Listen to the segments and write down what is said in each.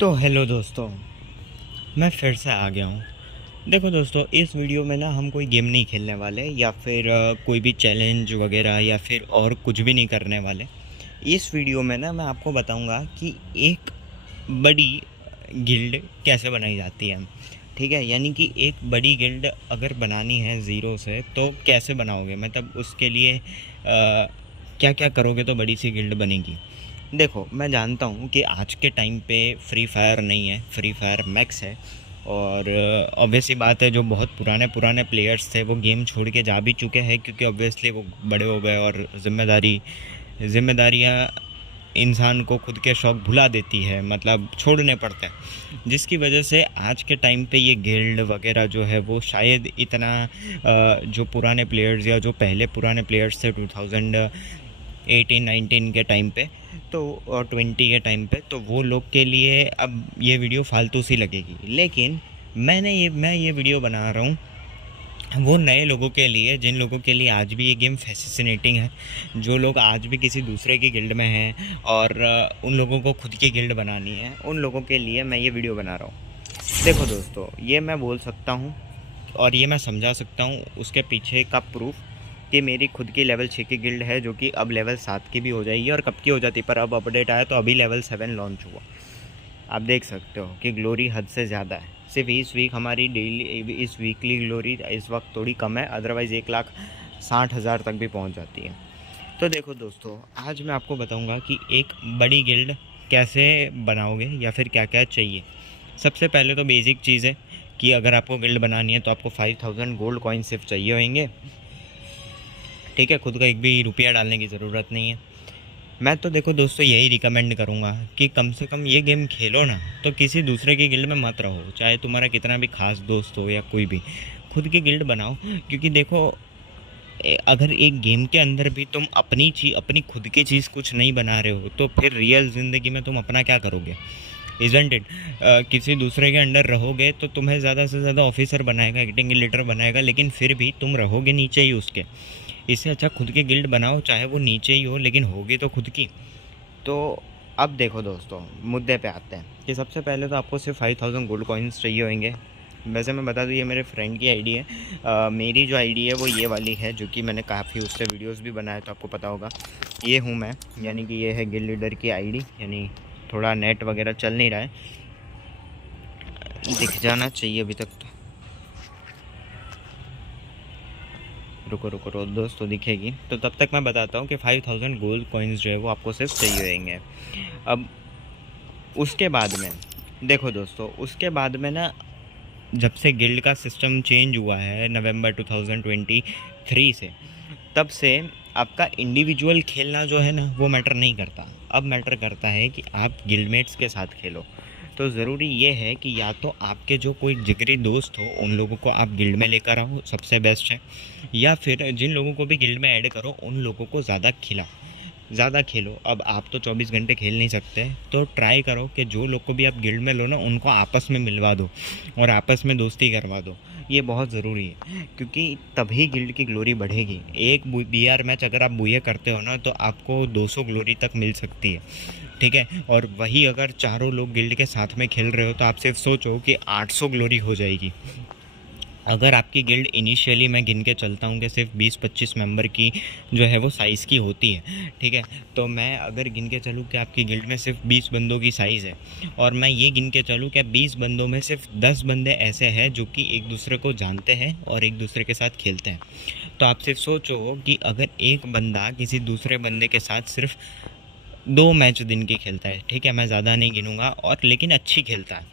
तो हेलो दोस्तों, मैं फिर से आ गया हूँ। देखो दोस्तों, इस वीडियो में ना हम कोई गेम नहीं खेलने वाले या फिर कोई भी चैलेंज वगैरह या फिर और कुछ भी नहीं करने वाले। इस वीडियो में ना मैं आपको बताऊँगा कि एक बड़ी गिल्ड कैसे बनाई जाती है। ठीक है, यानी कि एक बड़ी गिल्ड अगर बनानी है ज़ीरो से तो कैसे बनाओगे, मतलब उसके लिए क्या क्या करोगे तो बड़ी सी गिल्ड बनेगी। देखो, मैं जानता हूँ कि आज के टाइम पे फ्री फायर नहीं है, फ्री फायर मैक्स है। और ऑब्वियसली बात है, जो बहुत पुराने पुराने प्लेयर्स थे वो गेम छोड़ के जा भी चुके हैं, क्योंकि ऑब्वियसली वो बड़े हो गए और जिम्मेदारियाँ इंसान को खुद के शौक़ भुला देती है, मतलब छोड़ने पड़ते हैं, जिसकी वजह से आज के टाइम पे ये गिल्ड वगैरह जो है वो शायद इतना जो पुराने प्लेयर्स या जो पहले पुराने प्लेयर्स थे 2018-19 के टाइम पे तो और 20 के टाइम पे, तो वो लोग के लिए अब ये वीडियो फालतू सी लगेगी। लेकिन मैं ये वीडियो बना रहा हूँ वो नए लोगों के लिए, जिन लोगों के लिए आज भी ये गेम फैसिनेटिंग है, जो लोग आज भी किसी दूसरे की गिल्ड में हैं और उन लोगों को खुद की गिल्ड बनानी है, उन लोगों के लिए मैं ये वीडियो बना रहा हूँ। देखो दोस्तों, ये मैं बोल सकता हूँ और ये मैं समझा सकता हूँ उसके पीछे का प्रूफ कि मेरी खुद की लेवल 6 की गिल्ड है, जो कि अब लेवल 7 की भी हो जाएगी, और कब की हो जाती, पर अब अपडेट आया तो अभी लेवल 7 लॉन्च हुआ। आप देख सकते हो कि ग्लोरी हद से ज़्यादा है। सिर्फ इस वीक हमारी डेली इस वीकली ग्लोरी इस वक्त थोड़ी कम है, अदरवाइज़ 1,60,000 तक भी पहुंच जाती है। तो देखो दोस्तों, आज मैं आपको बताऊंगा कि एक बड़ी गिल्ड कैसे बनाओगे या फिर क्या क्या चाहिए। सबसे पहले तो बेसिक चीज़ है कि अगर आपको गिल्ड बनानी है तो आपको 5,000 गोल्ड कॉइन सिर्फ चाहिए होंगे। ठीक है, खुद का एक भी रुपया डालने की ज़रूरत नहीं है। मैं तो देखो दोस्तों यही रिकमेंड करूँगा कि कम से कम ये गेम खेलो ना तो किसी दूसरे की गिल्ड में मत रहो, चाहे तुम्हारा कितना भी खास दोस्त हो या कोई भी, खुद की गिल्ड बनाओ। क्योंकि देखो, अगर एक गेम के अंदर भी तुम अपनी खुद की चीज़ कुछ नहीं बना रहे हो तो फिर रियल ज़िंदगी में तुम अपना क्या करोगे? Isn't it? किसी दूसरे के अंडर रहोगे तो तुम्हें ज़्यादा से ज़्यादा ऑफिसर बनाएगा, एक्टिंग लीडर बनाएगा, लेकिन फिर भी तुम रहोगे नीचे ही उसके। इससे अच्छा खुद की गिल्ड बनाओ, चाहे वो नीचे ही हो लेकिन होगी तो खुद की। तो अब देखो दोस्तों, मुद्दे पे आते हैं कि सबसे पहले तो आपको सिर्फ 5,000 गोल्ड कॉइन्स चाहिए होंगे। वैसे मैं बता दूँ, ये मेरे फ्रेंड की आईडी है। मेरी जो आईडी है वो ये वाली है, जो कि मैंने काफ़ी उससे वीडियोस भी बनाए, तो आपको पता होगा। ये हूँ मैं, यानी कि ये है गिल्ड लीडर की आईडी। यानी थोड़ा नेट वगैरह चल नहीं रहा है, दिख जाना चाहिए अभी तक। तो रुको दोस्तों, दिखेगी तो तब तक मैं बताता हूँ कि 5,000 गोल्ड कॉइन्स जो है वो आपको सिर्फ चाहिए होंगे। अब उसके बाद में देखो दोस्तों, उसके बाद में ना, जब से गिल्ड का सिस्टम चेंज हुआ है नवंबर 2023 से, तब से आपका इंडिविजुअल खेलना जो है ना वो मैटर नहीं करता। अब मैटर करता है कि आप गिल्डमेट्स के साथ खेलो। तो ज़रूरी ये है कि या तो आपके जो कोई जिगरी दोस्त हो उन लोगों को आप गिल्ड में लेकर आओ, सबसे बेस्ट है। या फिर जिन लोगों को भी गिल्ड में ऐड करो उन लोगों को ज़्यादा खेलो। अब आप तो 24 घंटे खेल नहीं सकते, तो ट्राई करो कि जो लोग को भी आप गिल्ड में लो ना, उनको आपस में मिलवा दो और आपस में दोस्ती करवा दो। ये बहुत ज़रूरी है, क्योंकि तभी गिल्ड की ग्लोरी बढ़ेगी। एक BR मैच अगर आप बुए करते हो ना तो आपको 200 ग्लोरी तक मिल सकती है। ठीक है, और वही अगर चारों लोग गिल्ड के साथ में खेल रहे हो तो आप सिर्फ सोचो कि 800 ग्लोरी हो जाएगी। अगर आपकी गिल्ड इनिशियली, मैं गिन के चलता हूँ कि सिर्फ 20-25 मेंबर की जो है वो साइज़ की होती है। ठीक है, तो मैं अगर गिन के चलूँ कि आपकी गिल्ड में सिर्फ 20 बंदों की साइज़ है, और मैं ये गिन के चलूँ कि 20 बंदों में सिर्फ 10 बंदे ऐसे हैं जो कि एक दूसरे को जानते हैं और एक दूसरे के साथ खेलते हैं, तो आप सिर्फ सोचो कि अगर एक बंदा किसी दूसरे बंदे के साथ सिर्फ 2 मैच दिन की खेलता है, ठीक है, मैं ज़्यादा नहीं गिनूँगा, और लेकिन अच्छी खेलता है,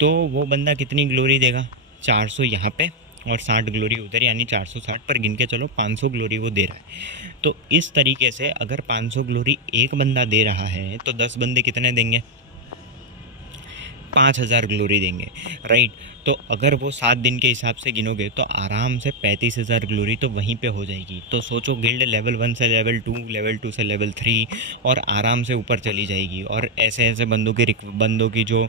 तो वो बंदा कितनी ग्लोरी देगा? 400 यहाँ पे और 60 ग्लोरी उधर, यानी 460 पर गिन के चलो 500 ग्लोरी वो दे रहा है। तो इस तरीके से अगर 500 ग्लोरी एक बंदा दे रहा है तो 10 बंदे कितने देंगे? 5,000 ग्लोरी देंगे, राइट। तो अगर वो 7 दिन के हिसाब से गिनोगे तो आराम से 35,000 ग्लोरी तो वहीं पे हो जाएगी। तो सोचो, गिल्ड लेवल 1 से लेवल 2, लेवल 2 से लेवल 3, और आराम से ऊपर चली जाएगी। और ऐसे ऐसे बंदों की जो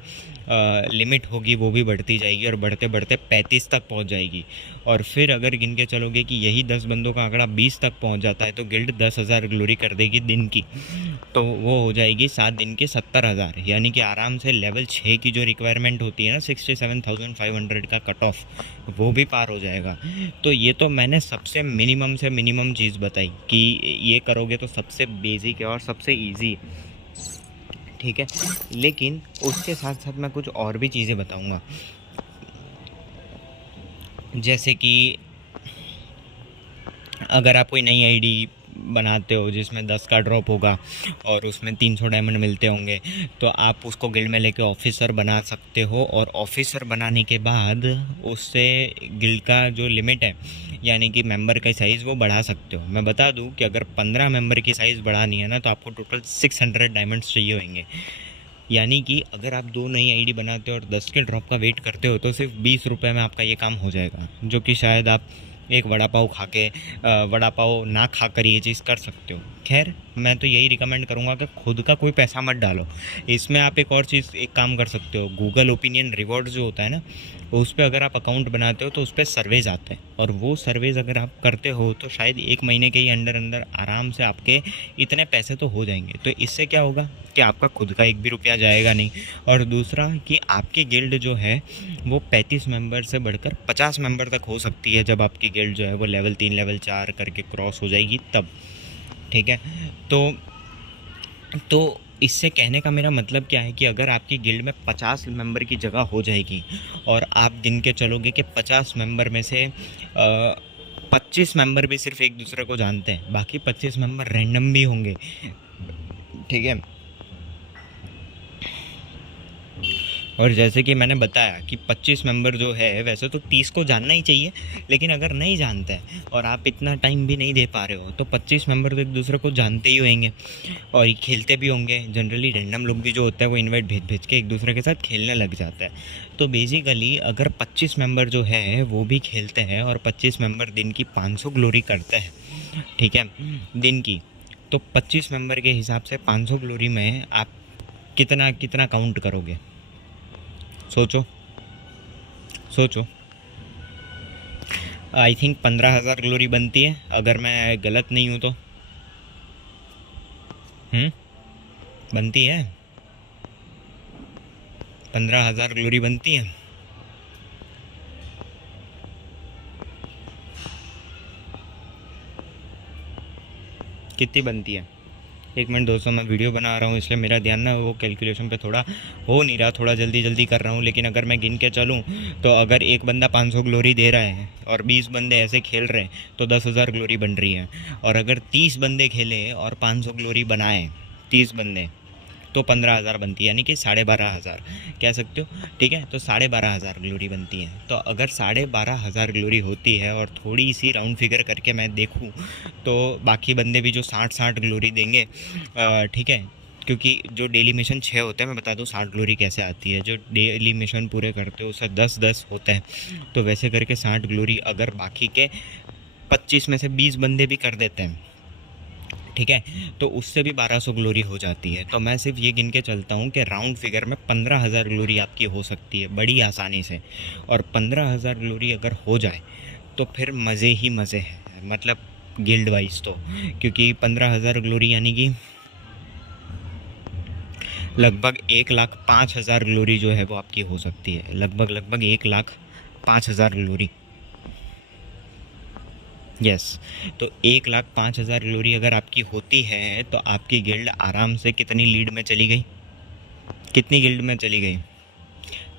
लिमिट होगी वो भी बढ़ती जाएगी और बढ़ते बढ़ते 35 तक पहुंच जाएगी। और फिर अगर गिन के चलोगे कि यही 10 बंदों का आंकड़ा 20 तक पहुंच जाता है तो गिल्ड 10,000 ग्लोरी कर देगी दिन की, तो वो हो जाएगी 7 दिन की 70,000, यानी कि आराम से लेवल 6 की जो रिक्वायरमेंट होती है ना 67,500 का कट ऑफ, वो भी पार हो जाएगा। तो ये तो मैंने सबसे मिनिमम से मिनिमम चीज़ बताई कि ये करोगे तो सबसे बेसिक है और सबसे ईजी, ठीक है। लेकिन उसके साथ साथ मैं कुछ और भी चीज़ें बताऊंगा, जैसे कि अगर आप कोई नई आईडी बनाते हो जिसमें 10 का ड्रॉप होगा और उसमें 300 डायमंड मिलते होंगे, तो आप उसको गिल्ड में लेके ऑफिसर बना सकते हो। और ऑफिसर बनाने के बाद उससे गिल्ड का जो लिमिट है यानी कि मेंबर का साइज़ वो बढ़ा सकते हो। मैं बता दूं कि अगर 15 मेंबर की साइज़ बढ़ानी है ना तो आपको टोटल 600 डायमंड्स चाहिए होंगे। यानी कि अगर आप 2 नई आईडी बनाते हो और 10 के ड्रॉप का वेट करते हो तो सिर्फ 20 रुपये में आपका ये काम हो जाएगा, जो कि शायद आप एक वड़ा पाव खा के वड़ा पाव ना खा कर ये चीज़ कर सकते हो। खैर मैं तो यही रिकमेंड करूँगा कि खुद का कोई पैसा मत डालो इसमें। आप एक और चीज़ एक काम कर सकते हो, गूगल ओपिनियन रिवॉर्ड जो होता है ना, उस पर अगर आप अकाउंट बनाते हो तो उस पर सर्वेज आते हैं, और वो सर्वेज अगर आप करते हो तो शायद 1 महीने के ही अंदर अंदर आराम से आपके इतने पैसे तो हो जाएंगे। तो इससे क्या होगा कि आपका खुद का 1 भी रुपया जाएगा नहीं, और दूसरा कि आपकी गिल्ड जो है वो 35 मेंबर से बढ़कर 50 मेंबर तक हो सकती है जब आपकी गिल्ड जो है वो लेवल 3 लेवल 4 करके क्रॉस हो जाएगी तब, ठीक है। तो इससे कहने का मेरा मतलब क्या है कि अगर आपकी गिल्ड में 50 मेंबर की जगह हो जाएगी और आप गिन के चलोगे कि 50 मेंबर में से 25 मेंबर भी सिर्फ एक दूसरे को जानते हैं, बाकी 25 मेंबर रैंडम भी होंगे, ठीक है। और जैसे कि मैंने बताया कि 25 मेंबर जो है वैसे तो 30 को जानना ही चाहिए, लेकिन अगर नहीं जानते हैं और आप इतना टाइम भी नहीं दे पा रहे हो तो 25 मेंबर तो एक दूसरे को जानते ही होंगे और खेलते भी होंगे। जनरली रैंडम लोग भी जो होते हैं वो इनवाइट भेज भेज के एक दूसरे के साथ खेलने लग जाता है। तो बेसिकली अगर 25 मेंबर जो है वो भी खेलते हैं और 25 मेंबर दिन की 500 ग्लोरी करते हैं, ठीक है, दिन की, तो 25 मेंबर के हिसाब से 500 ग्लोरी में आप कितना कितना काउंट करोगे? सोचो सोचो। आई थिंक 15,000 ग्लोरी बनती है अगर मैं गलत नहीं हूँ तो। बनती है 15,000 ग्लोरी बनती है। कितनी बनती है? 1 मिनट दोस्तों, मैं वीडियो बना रहा हूँ इसलिए मेरा ध्यान ना वो कैलकुलेशन पे थोड़ा हो नहीं रहा, थोड़ा जल्दी जल्दी कर रहा हूँ। लेकिन अगर मैं गिन के चलूँ तो अगर एक बंदा 500 ग्लोरी दे रहा है और 20 बंदे ऐसे खेल रहे हैं तो 10,000 ग्लोरी बन रही है। और अगर 30 बंदे खेले और 500 ग्लोरी बनाए 30 बंदे तो 15,000 बनती है, यानी कि 12,500 कह सकते हो, ठीक है। तो 12,500 ग्लोरी बनती है। तो अगर 12,500 ग्लोरी होती है और थोड़ी सी राउंड फिगर करके मैं देखूं तो बाकी बंदे भी जो 60 ग्लोरी देंगे, ठीक है, क्योंकि जो डेली मिशन 6 होते हैं, मैं बता दूं 60 ग्लोरी कैसे आती है। जो डेली मिशन पूरे करते हो उससे 10-10 होते हैं, तो वैसे करके 60 ग्लोरी अगर बाकी के 25 में से 20 बंदे भी कर देते हैं, ठीक है, तो उससे भी 1200 ग्लोरी हो जाती है। तो मैं सिर्फ ये गिन के चलता हूँ कि राउंड फिगर में 15,000 ग्लोरी आपकी हो सकती है बड़ी आसानी से। और 15,000 ग्लोरी अगर हो जाए तो फिर मज़े ही मज़े हैं, मतलब गिल्ड वाइज तो, क्योंकि 15,000 ग्लोरी यानी कि लगभग 1,05,000 ग्लोरी जो है वो आपकी हो सकती है। लगभग 1,05,000 ग्लोरी, यस। तो 1,05,000 ग्लोरी अगर आपकी होती है तो आपकी गिल्ड आराम से कितनी लीड में चली गई? कितनी गिल्ड में चली गई?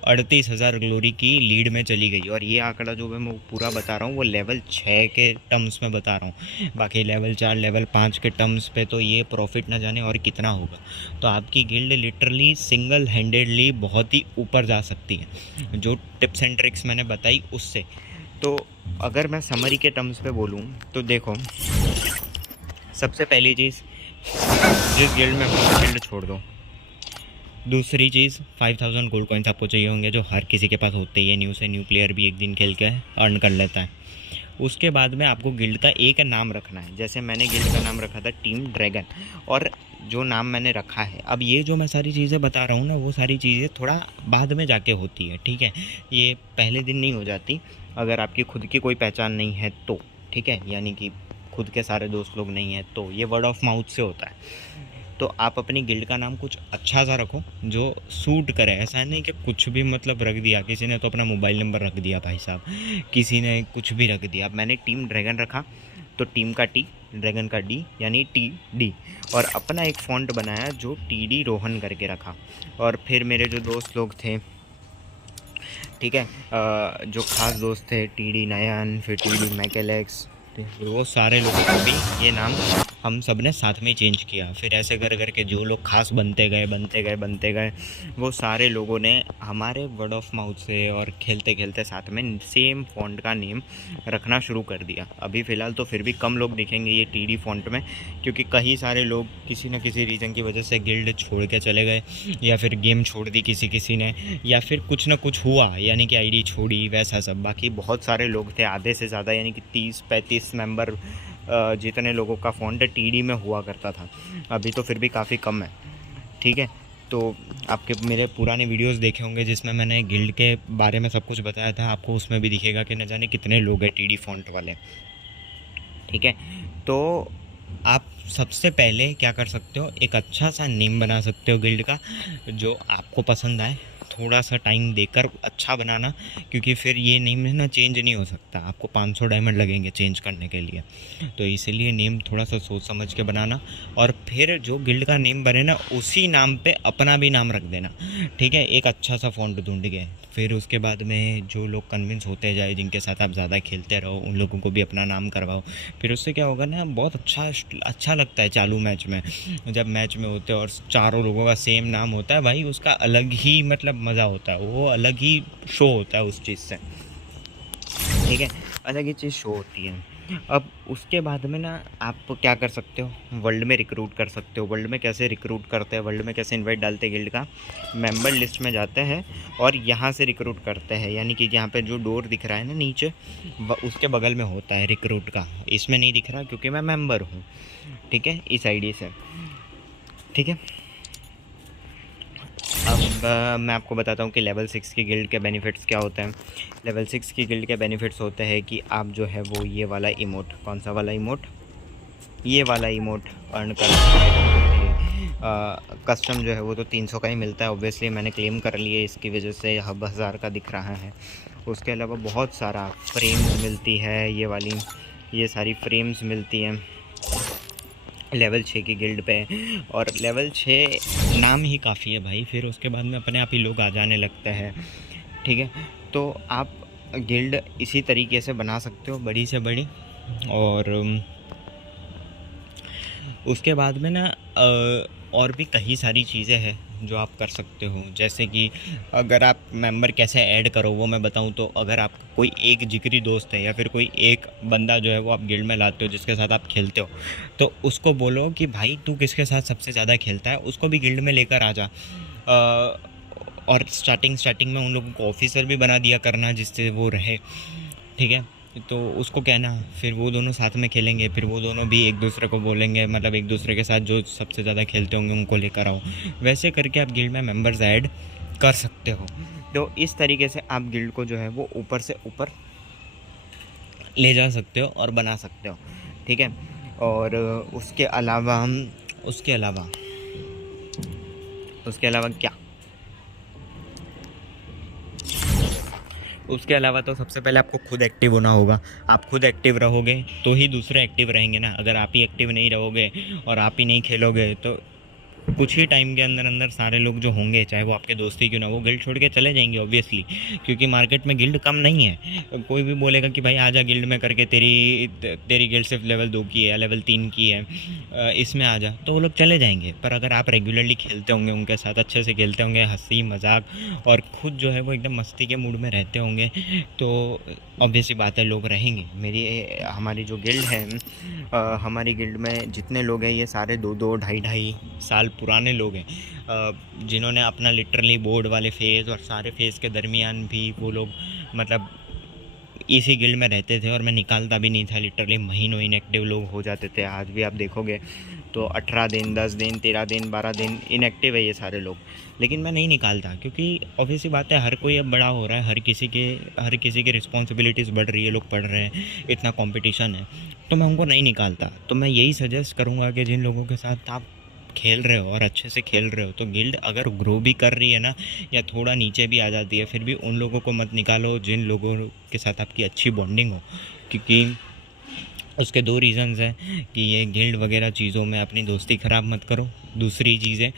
38,000 ग्लोरी की लीड में चली गई। और ये आंकड़ा जो मैं पूरा बता रहा हूँ वो लेवल 6 के टर्म्स में बता रहा हूँ, बाकी लेवल 4 लेवल 5 के टर्म्स पे तो ये प्रॉफिट ना जाने और कितना होगा। तो आपकी गिल्ड लिटरली सिंगल हैंडेडली बहुत ही ऊपर जा सकती है जो टिप्स एंड ट्रिक्स मैंने बताई उससे। तो अगर मैं समरी के टर्म्स पे बोलूँ तो देखो, सबसे पहली चीज़ जिस गिल्ड में हो गिल्ड छोड़ दो। दूसरी चीज़ 5,000 गोल्ड कॉइन्स आपको चाहिए होंगे जो हर किसी के पास होते ही है, न्यू से न्यू प्लेयर भी एक दिन खेल के अर्न कर लेता है। उसके बाद में आपको गिल्ड का एक नाम रखना है, जैसे मैंने गिल्ड का नाम रखा था टीम ड्रैगन। और जो नाम मैंने रखा है। अब ये जो मैं सारी चीज़ें बता रहा हूँ ना, वो सारी चीज़ें थोड़ा बाद में जाके होती है, ठीक है। ये पहले दिन नहीं हो जाती, अगर आपकी खुद की कोई पहचान नहीं है तो, ठीक है, यानी कि खुद के सारे दोस्त लोग नहीं हैं तो ये वर्ड ऑफ माउथ से होता है। तो आप अपनी गिल्ड का नाम कुछ अच्छा सा रखो जो सूट करे। ऐसा नहीं कि कुछ भी मतलब रख दिया, किसी ने तो अपना मोबाइल नंबर रख दिया भाई साहब, किसी ने कुछ भी रख दिया। मैंने टीम ड्रैगन रखा, तो टीम का टी, ड्रैगन का डी, यानी TD, और अपना एक फ़ॉन्ट बनाया जो TD रोहन करके रखा। और फिर मेरे जो दोस्त लोग थे, ठीक है, जो ख़ास दोस्त थे, TD नयन, फिर TD मैकेलेक्स, वो सारे लोगों को भी ये नाम हम सब ने साथ में चेंज किया। फिर ऐसे कर करके जो लोग खास बनते गए, वो सारे लोगों ने हमारे वर्ड ऑफ माउथ से और खेलते खेलते साथ में सेम फ़ॉन्ट का नेम रखना शुरू कर दिया। अभी फ़िलहाल तो फिर भी कम लोग दिखेंगे ये TD फ़ॉन्ट में, क्योंकि कई सारे लोग किसी न किसी रीज़न की वजह से गिल्ड छोड़ के चले गए, या फिर गेम छोड़ दी किसी ने, या फिर कुछ ना कुछ हुआ, यानी कि ID छोड़ी, वैसा सब। बाकी बहुत सारे लोग थे, आधे से ज़्यादा, यानी कि 30-35 मेंबर जितने लोगों का फ़ॉन्ट TD में हुआ करता था। अभी तो फिर भी काफ़ी कम है, ठीक है। तो आपके मेरे पुराने वीडियोस देखे होंगे जिसमें मैंने गिल्ड के बारे में सब कुछ बताया था, आपको उसमें भी दिखेगा कि न जाने कितने लोग हैं TD फ़ॉन्ट वाले, ठीक है। तो आप सबसे पहले क्या कर सकते हो, एक अच्छा सा नेम बना सकते हो गिल्ड का जो आपको पसंद आए। थोड़ा सा टाइम देकर अच्छा बनाना, क्योंकि फिर ये नेम है ना चेंज नहीं हो सकता, आपको 500 डायमंड लगेंगे चेंज करने के लिए। तो इसीलिए नेम थोड़ा सा सोच समझ के बनाना, और फिर जो गिल्ड का नेम बने ना उसी नाम पे अपना भी नाम रख देना, ठीक है, एक अच्छा सा फ़ॉन्ट ढूंढ के। फिर उसके बाद में जो लोग कन्विंस होते जाए, जिनके साथ आप ज़्यादा खेलते रहो, उन लोगों को भी अपना नाम करवाओ। फिर उससे क्या होगा ना, बहुत अच्छा लगता है चालू मैच में, जब मैच में होते हैं और चारों लोगों का सेम नाम होता है भाई, उसका अलग ही मतलब मज़ा होता है, वो अलग ही शो होता है उस चीज़ से, ठीक है, अलग ही चीज़ शो होती है। अब उसके बाद में ना आप क्या कर सकते हो, वर्ल्ड में रिक्रूट कर सकते हो। वर्ल्ड में कैसे रिक्रूट करते हैं, वर्ल्ड में कैसे इनवाइट डालते हैं गिल्ड का, मेंबर लिस्ट में जाते हैं और यहाँ से रिक्रूट करते हैं, यानी कि यहाँ पे जो डोर दिख रहा है ना नीचे, उसके बगल में होता है रिक्रूट का। इसमें नहीं दिख रहा क्योंकि मैं मेंबर हूँ, ठीक है, इस ID से, ठीक है। अब मैं आपको बताता हूँ कि लेवल 6 की गिल्ड के बेनिफिट्स क्या होते हैं। लेवल 6 की गिल्ड के बेनिफिट्स होते हैं कि आप जो है वो ये वाला इमोट, कौन सा वाला इमोट, ये वाला इमोट अर्न कर सकते हैं। कस्टम जो है वो तो 300 का ही मिलता है, ऑब्वियसली मैंने क्लेम कर लिए, इसकी वजह से हब 1000 का दिख रहा है। उसके अलावा बहुत सारा फ्रेम्स मिलती है, ये वाली ये सारी फ्रेम्स मिलती हैं लेवल 6 की गिल्ड पे। और लेवल 6 नाम ही काफ़ी है भाई, फिर उसके बाद में अपने आप ही लोग आ जाने लगते हैं, ठीक है। तो आप गिल्ड इसी तरीके से बना सकते हो, बड़ी से बड़ी। और उसके बाद में ना और भी कई सारी चीज़ें हैं जो आप कर सकते हो, जैसे कि अगर आप मेंबर कैसे ऐड करो वो मैं बताऊं तो, अगर आप कोई एक जिगरी दोस्त है या फिर कोई एक बंदा जो है वो आप गिल्ड में लाते हो जिसके साथ आप खेलते हो, तो उसको बोलो कि भाई तू किसके साथ सबसे ज़्यादा खेलता है, उसको भी गिल्ड में लेकर आ जा। और स्टार्टिंग में उन लोगों को ऑफिसर भी बना दिया करना जिससे वो रहे, ठीक है। तो उसको कहना, फिर वो दोनों साथ में खेलेंगे, फिर वो दोनों भी एक दूसरे को बोलेंगे, मतलब एक दूसरे के साथ जो सबसे ज़्यादा खेलते होंगे उनको लेकर आओ। वैसे करके आप गिल्ड में मेंबर्स ऐड कर सकते हो। तो इस तरीके से आप गिल्ड को जो है वो ऊपर से ऊपर ले जा सकते हो और बना सकते हो, ठीक है। और उसके अलावा क्या, उसके अलावा तो सबसे पहले आपको खुद एक्टिव होना होगा। आप खुद एक्टिव रहोगे तो ही दूसरे एक्टिव रहेंगे ना। अगर आप ही एक्टिव नहीं रहोगे और आप ही नहीं खेलोगे तो कुछ ही टाइम के अंदर अंदर सारे लोग जो होंगे, चाहे वो आपके दोस्त ही क्यों ना, वो गिल्ड छोड़ के चले जाएंगे ऑब्वियसली, क्योंकि मार्केट में गिल्ड कम नहीं है। कोई भी बोलेगा कि भाई आजा गिल्ड में करके, तेरी गिल्ड सिर्फ लेवल 2 की है या लेवल 3 की है, इसमें आ जा, तो वो लोग चले जाएंगे। पर अगर आप रेगुलरली खेलते होंगे, उनके साथ अच्छे से खेलते होंगे, हंसी मजाक, और खुद जो है वो एकदम मस्ती के मूड में रहते होंगे, तो ऑब्वियसली बात है लोग रहेंगे। हमारी जो गिल्ड है, हमारी गिल्ड में जितने लोग हैं ये सारे 2-2 ढाई साल पुराने लोग हैं, जिन्होंने अपना लिटरली बोर्ड वाले फेज़ और सारे फेज़ के दरमियान भी वो लोग मतलब इसी गिल्ड में रहते थे, और मैं निकालता भी नहीं था, लिटरली महीनों इनएक्टिव लोग हो जाते थे। आज भी आप देखोगे तो 18 दिन, 10 दिन, 13 दिन, 12 दिन इनएक्टिव है ये सारे लोग। लेकिन मैं नहीं निकालता, क्योंकि ऑब्वियस सी बात है, हर कोई अब बड़ा हो रहा है, हर किसी की रिस्पॉन्सिबिलिटीज़ बढ़ रही है, लोग पढ़ रहे हैं, इतना कंपटीशन है, तो मैं उनको नहीं निकालता। तो मैं यही सजेस्ट करूँगा कि जिन लोगों के साथ आप खेल रहे हो और अच्छे से खेल रहे हो, तो गिल्ड अगर ग्रो भी कर रही है ना, या थोड़ा नीचे भी आ जाती है, फिर भी उन लोगों को मत निकालो जिन लोगों के साथ आपकी अच्छी बॉन्डिंग हो। क्योंकि उसके दो रीज़न्स हैं कि ये गिल्ड वगैरह चीज़ों में अपनी दोस्ती ख़राब मत करो। दूसरी चीज़ है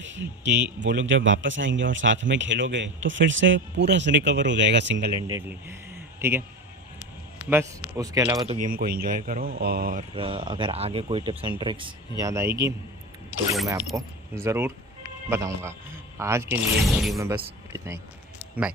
कि वो लोग जब वापस आएंगे और साथ में खेलोगे तो फिर से पूरा रिकवर हो जाएगा सिंगल हैंडेडली। ठीक है, बस उसके अलावा तो गेम को एंजॉय करो। और अगर आगे कोई टिप्स एंड ट्रिक्स याद आएगी तो वो मैं आपको ज़रूर बताऊंगा। आज के लिए इस वीडियो में बस इतना ही। बाय।